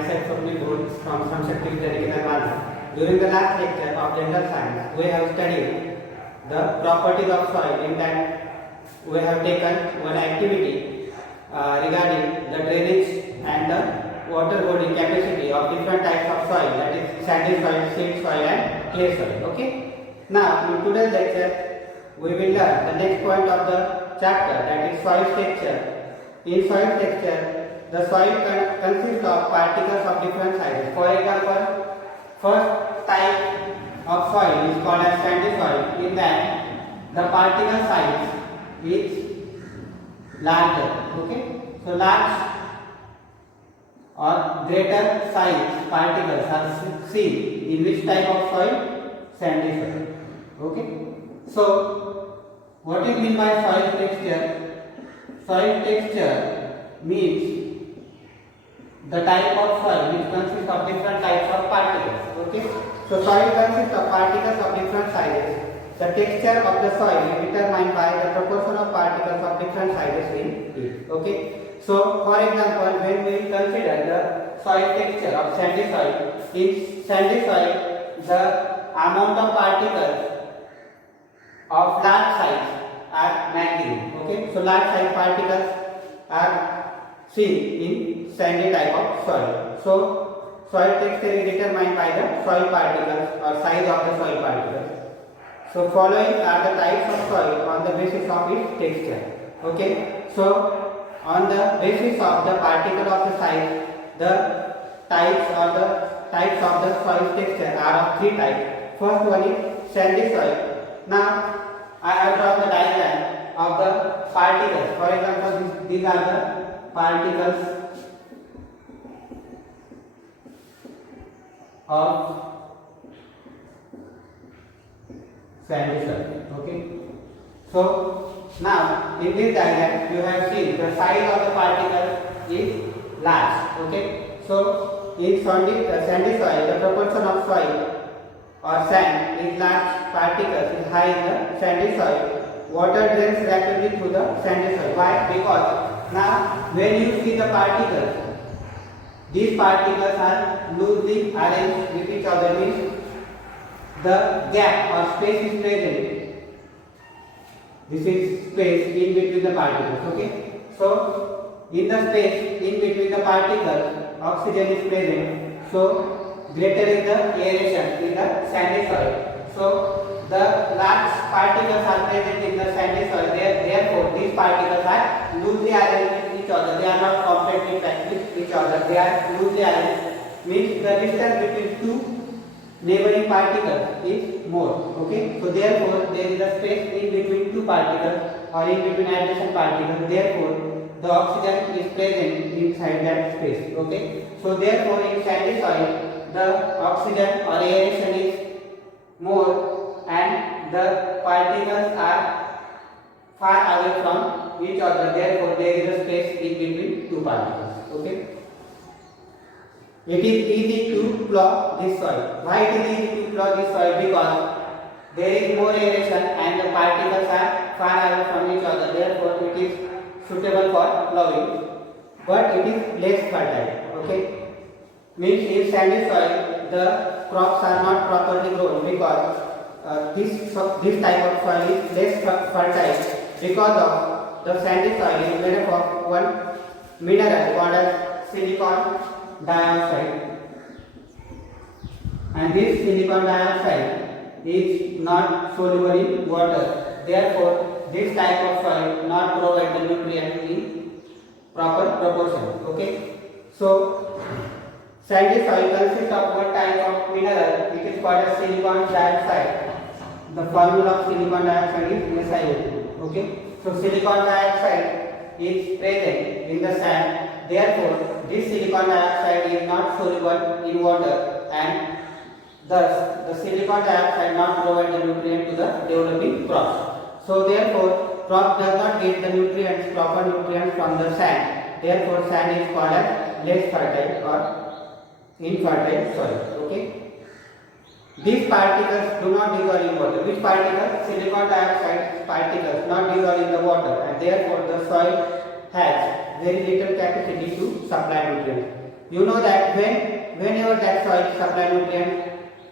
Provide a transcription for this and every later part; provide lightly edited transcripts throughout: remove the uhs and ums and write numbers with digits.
myself Swapnil Bhol from Shakti Vidyaniketa Nalanda. During the last lecture of general science, we have studied the properties of soil. In that, we have taken one activity regarding the drainage and the water holding capacity of different types of soil, that is sandy soil, silt soil and clay soil. Okay. Now, in today's lecture, we will learn the next point of the chapter, that is soil texture. In soil texture, the soil consists of particles of different sizes. For example, first type of soil is called as sandy soil. In that, the particle size is larger. Okay, so large or greater size particles are seen in which type of soil? Sandy soil. Okay, so what is meant by soil texture? Soil texture means the type of soil which consists of different types of particles. Okay, so soil consists of particles of different sizes. The texture of the soil is determined by the proportion of particles of different sizes in it. Okay, so for example, when we consider the soil texture of sandy soil, in sandy soil the amount of particles of large size are maximum. Okay, so large size particles are seen in sandy type of soil. So soil texture is determined by the soil particles or size of the soil particles. So following are the types of soil on the basis of its texture. Okay, so on the basis of the particle of the size, the types of the soil texture are of three types. First one is sandy soil. Now I have drawn the diagram of the particles. For example, these are the particles of sandy soil. Okay, so now in this diagram you have seen the size of the particle is large. Okay, so in sandy soil the proportion of soil or sand is large particles is high in the sandy soil. Water drains rapidly through the sandy soil. Why? Because now when you see the particles, these particles are loosely arranged with each other, means the gap or space is present. This is space in between the particles. Okay, so in the space in between the particles, oxygen is present. So greater is the aeration in the sandy soil. So the large particles are present in the sandy soil. Therefore, these particles are loosely arranged with each other. They are not compactly packed with each other. They are loosely arranged. Means the distance between two neighboring particles is more. Okay. So therefore, there is a space in between two particles or in between adjacent particles. Therefore, the oxygen is present inside that space. Okay. So therefore, in sandy soil, the oxygen or aeration is more and the particles are far away from each other. Therefore, there is a space in between two particles. Okay. It is easy to plow this soil. Why it is easy to plow this soil? Because there is more aeration and the particles are far away from each other. Therefore, it is suitable for plowing. But it is less fertile. Okay. Means in sandy soil the crops are not properly grown because this type of soil is less fertile because of the sandy soil is made up of one mineral called as silicon dioxide, and this silicon dioxide is not soluble in water. Therefore, this type of soil not provide the nutrients in proper proportion. Okay, so sandy soil consists of one type of mineral. It is called as silicon dioxide. The formula of silicon dioxide is SiO2. Okay, so silicon dioxide is present in the sand. Therefore, this silicon dioxide is not soluble in water, and thus the silicon dioxide not provide the nutrient to the developing crops. So therefore, crop does not get the nutrients, proper nutrients from the sand. Therefore, sand is called as less fertile or infertile soil. Okay. These particles do not dissolve in water. Which particles? Silicon dioxide particles not dissolve in the water, and therefore the soil has very little capacity to supply nutrients. you know that whenever that soil supply nutrients,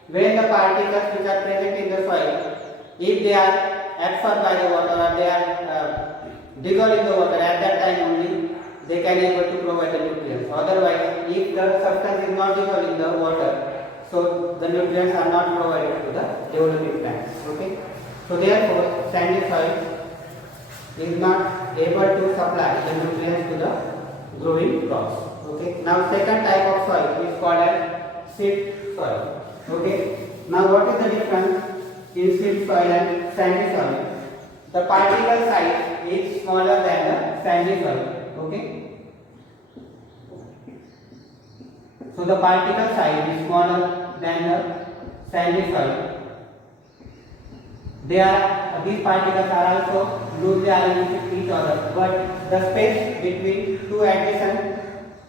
when the particles which are present in the soil, if they are absorbed by the water or they are dissolved in the water, at that time only they can able to provide the nutrients. Otherwise, if the substance is not dissolved in the water, so the nutrients are not provided to the developing plants. Okay. So therefore, sandy soil is not able to supply the nutrients to the growing crops. Okay. Now second type of soil is called as silt soil. Okay. Now what is the difference in silt soil and sandy soil? The particle size is smaller than the sandy soil. Okay. So the particle size is smaller than the sandy soil. These particles are also loosely aligned with each other, but the space between two adjacent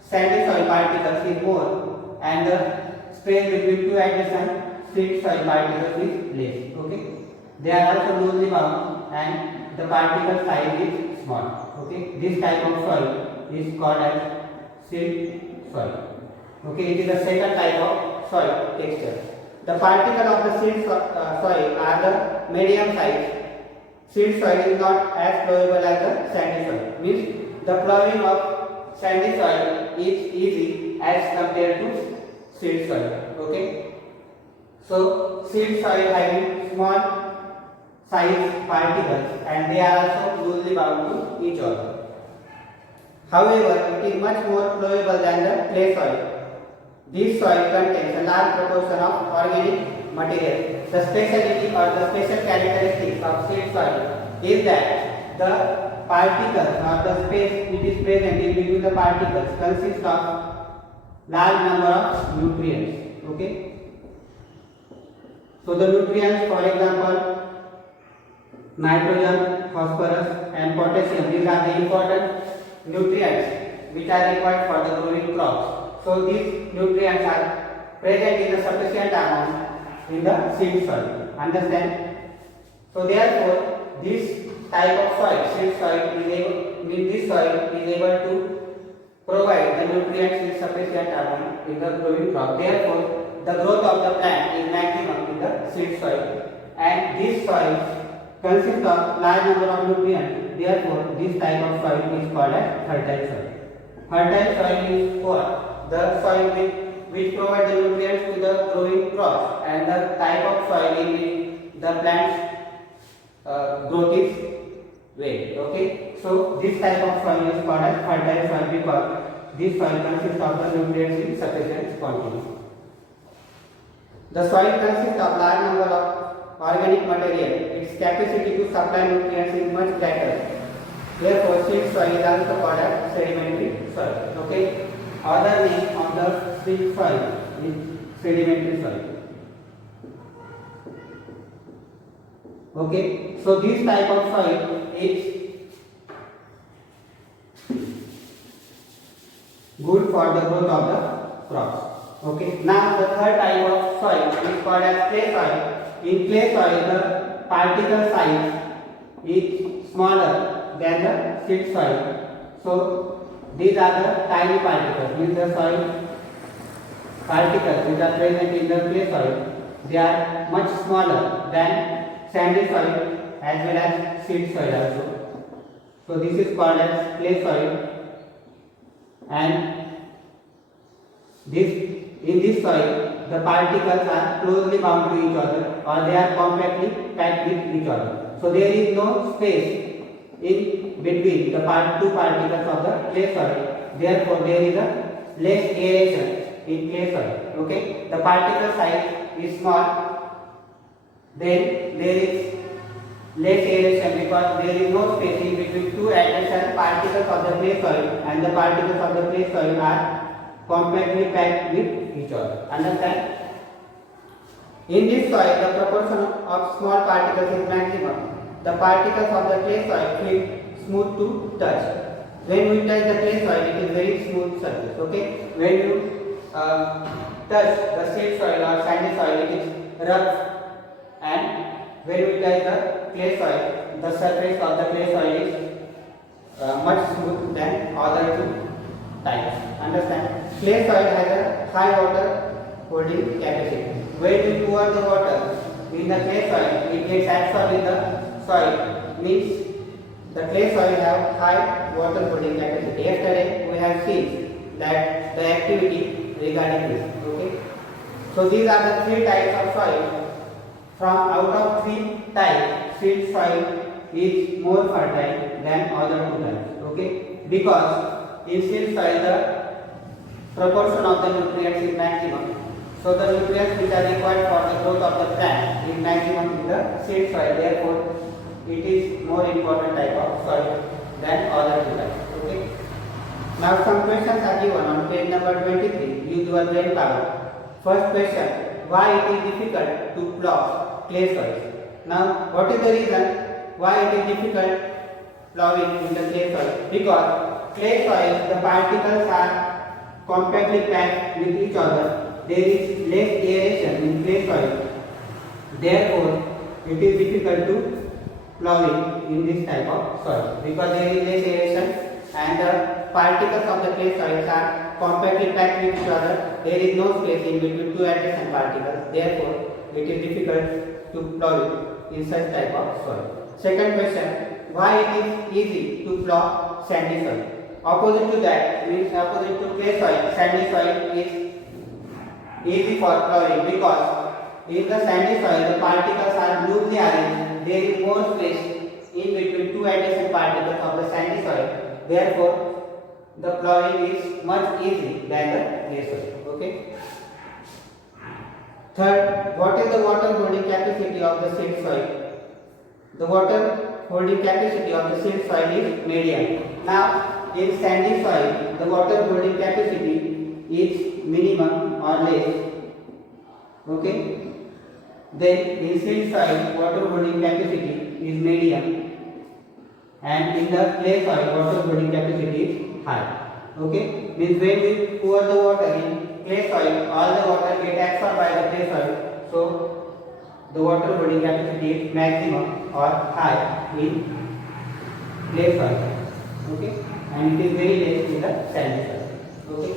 sandy soil particles is more, and the space between two adjacent silt soil particles is less. Okay, they are also loosely bound, and the particle size is small. Okay, this type of soil is called as silt soil. Okay, it is the second type of soil texture. The particles of the silt soil are the medium size. Silt soil is not as flowable as the sandy soil. Means the flowing of sandy soil is easy as compared to silt soil. Okay. So silt soil having small size particles and they are also loosely bound to each other. However, it is much more flowable than the clay soil. This soil contains a large proportion of organic material. The speciality or the special characteristics of silt soil is that the particles or the space which is present in between the particles consists of large number of nutrients. Okay. So the nutrients, for example, nitrogen, phosphorus and potassium, these are the important nutrients which are required for the growing crops. So these nutrients are present in a sufficient amount in the silt soil. Understand? So therefore, this type of soil, silt soil, this soil is able to provide the nutrients in sufficient amount in the growing crop. Therefore, the growth of the plant is maximum in the silt soil, and this soil consists of large number of nutrients. Therefore, this type of soil is called as fertile soil. Fertile soil is what? The soil which provide the nutrients to the growing crops, and the type of soil in which the plant's growth is well. Okay. So this type of soil is called as fertile soil because this soil consists of the nutrients in sufficient quantity. The soil consists of large number of organic material. Its capacity to supply nutrients is much greater. Therefore, silt soil is also called as sedimentary soil. Okay. Other name of the silt soil is sedimentary soil. Okay. So this type of soil is good for the growth of the crops. Okay. Now the third type of soil is called as clay soil. In clay soil, the particle size is smaller than the silt soil. So these are the tiny particles. Means the soil particles which are present in the clay soil, they are much smaller than sandy soil as well as silt soil also. So this is called as clay soil, and in this soil the particles are closely bound to each other, or they are compactly packed with each other. So there is no space in between the two particles of the clay soil. Therefore, there is a less aeration in clay soil. Okay, the particle size is small, then there is less aeration because there is no space in between two adjacent particles of the clay soil, and the particles of the clay soil are compactly packed with each other. Understand? In this soil, the proportion of small particles is maximum. The particles of the clay soil feel smooth to touch. When we touch the clay soil, it is very smooth surface. Okay. When you touch the silt soil or sandy soil, it is rough, and when we touch the clay soil, the surface of the clay soil is much smooth than other two types. Understand? clay soil has a high water holding capacity. When we pour the water in the clay soil, it gets absorbed in the soil. Means the clay soil have high water holding capacity. Yesterday we have seen that the activity regarding this. Okay. So these are the three types of soil. From out of three types, silt soil is more fertile than other two types. Okay. Because in silt soil the proportion of the nutrients is maximum. So the nutrients which are required for the growth of the plant is maximum in the silt soil. Therefore, it is more important type of soil than other two types. Okay. Now some questions are given on page number 23. Use your brain power. First question: why it is difficult to plow clay soil? Now, what is the reason why it is difficult plowing in the clay soil? Because clay soil, the particles are compactly packed with each other. There is less aeration in clay soil. Therefore, it is difficult to plowing in this type of soil because there is less aeration and the particles of the clay soils are compactly packed with each other. There is no space in between two adjacent particles. Therefore, it is difficult to plow in such type of soil. Second question: why it is easy to plow sandy soil? Opposite to that means opposite to clay soil, sandy soil is easy for plowing because in the sandy soil the particles are loosely arranged. There is more space in between two adjacent particles of the sandy soil. Therefore, the plowing is much easy than the clay soil. Okay. Third, what is the water holding capacity of the silt soil? The water holding capacity of the silt soil is medium. Now, in sandy soil, the water holding capacity is minimum or less. Okay. Then in silt soil, water holding capacity is medium, and in the clay soil, water holding capacity is high. Okay. Means when we pour the water in clay soil, all the water get absorbed by the clay soil. So the water holding capacity is maximum or high in clay soil. Okay. And it is very less in the sandy soil. Okay.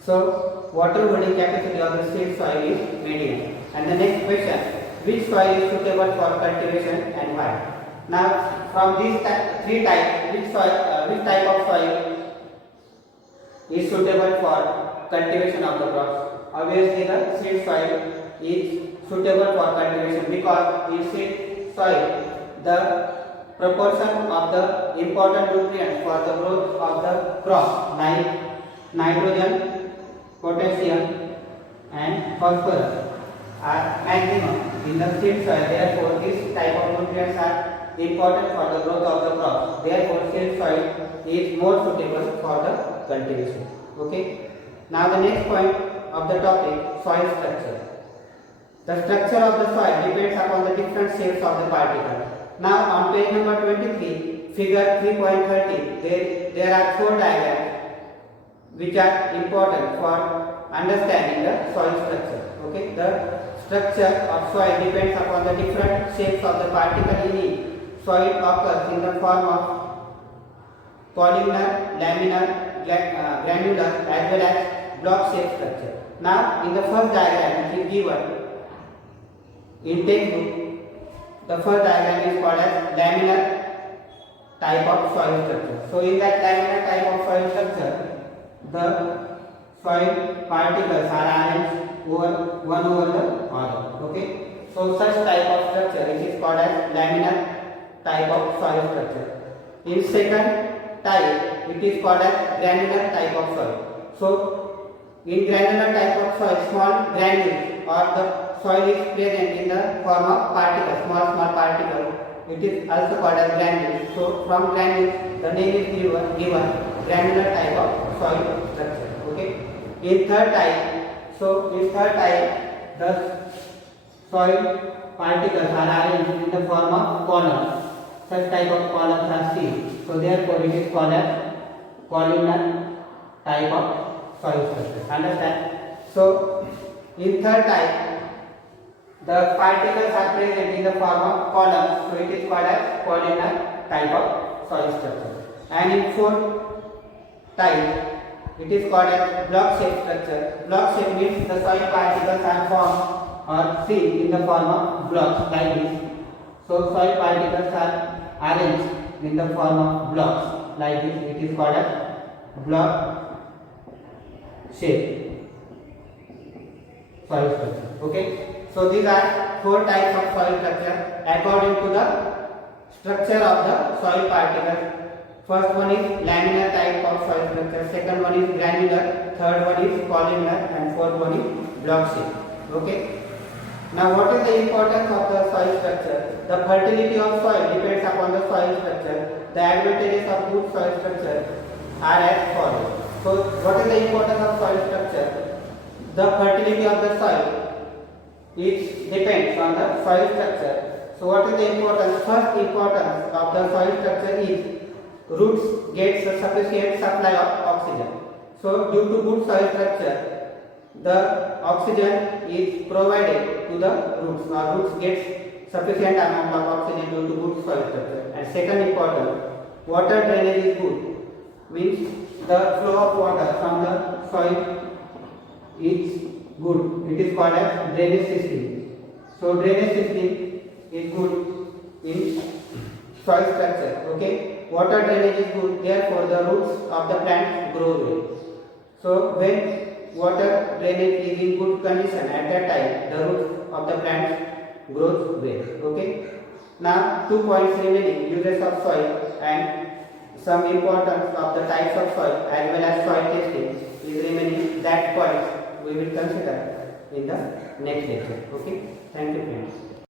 So water holding capacity of the silt soil is medium. And the next question: which soil is suitable for cultivation and why? Now, from these three types, which type of soil is suitable for cultivation of the crops? Obviously, the silt soil is suitable for cultivation because in silt soil the proportion of the important nutrients for the growth of the crop like nitrogen, potassium and phosphorus are maximum in the silt soil. Therefore, this type of nutrients are important for the growth of the crops. Therefore, silt soil is more suitable for the cultivation. Okay. Now the next point of the topic: soil structure. The structure of the soil depends upon the different shapes of the particle. Now on page number 23, figure 3.30, there are four diagrams which are important for understanding the soil structure. Okay. The structure of soil depends upon the different shapes of the particle in it. Soil occurs in the form of columnar, laminar, granular as well as block shaped structure. Now in the first diagram which is given in textbook, the first diagram is called as laminar type of soil structure. So in that laminar type of soil structure, the soil particles are arranged one over the other. Okay. So such type of structure which is called as laminar type of soil structure. In second type, it is called as granular type of soil. So in granular type of soil, small granules or the soil is present in the form of particles, small particles. It is also called as granules. So from granules, the name is given granular type of soil structure. Okay. In third type, the soil particles are arranged in the form of columns. Such type of columns are seen. So therefore, it is called as columnar type of soil structure. Understand? So in third type, the particles are present in the form of columns. So it is called as columnar type of soil structure. And in fourth type, It is called as block shape structure. Block shape means the soil particles are formed or seen in the form of blocks like this. So soil particles are arranged in the form of blocks like this. It is called as block shape soil structure. Okay. So these are 4 types of soil structure according to the structure of the soil particles. First one is laminar type of soil structure, second one is granular, third one is columnar, and fourth one is block shape. Okay. Now what is the importance of the soil structure? The fertility of soil depends upon the soil structure. The advantages of good soil structure are as follows. So what is the importance of soil structure? The fertility of the soil, it depends on the soil structure. So what is the importance? First importance of the soil structure is roots get sufficient supply of oxygen. So due to good soil structure, the oxygen is provided to the roots. Now roots get sufficient amount of oxygen due to good soil structure. And second important, water drainage is good. Means the flow of water from the soil is good. It is called as drainage system. So drainage system is good in soil structure. Okay. Water drainage is good. Therefore, the roots of the plant grow well. So when water drainage is in good condition, at that time the roots of the plant grows well. Okay. Now 2 points remaining: uses of soil and some importance of the types of soil as well as soil testing is remaining. That points we will consider in the next lecture. Okay. Thank you friends.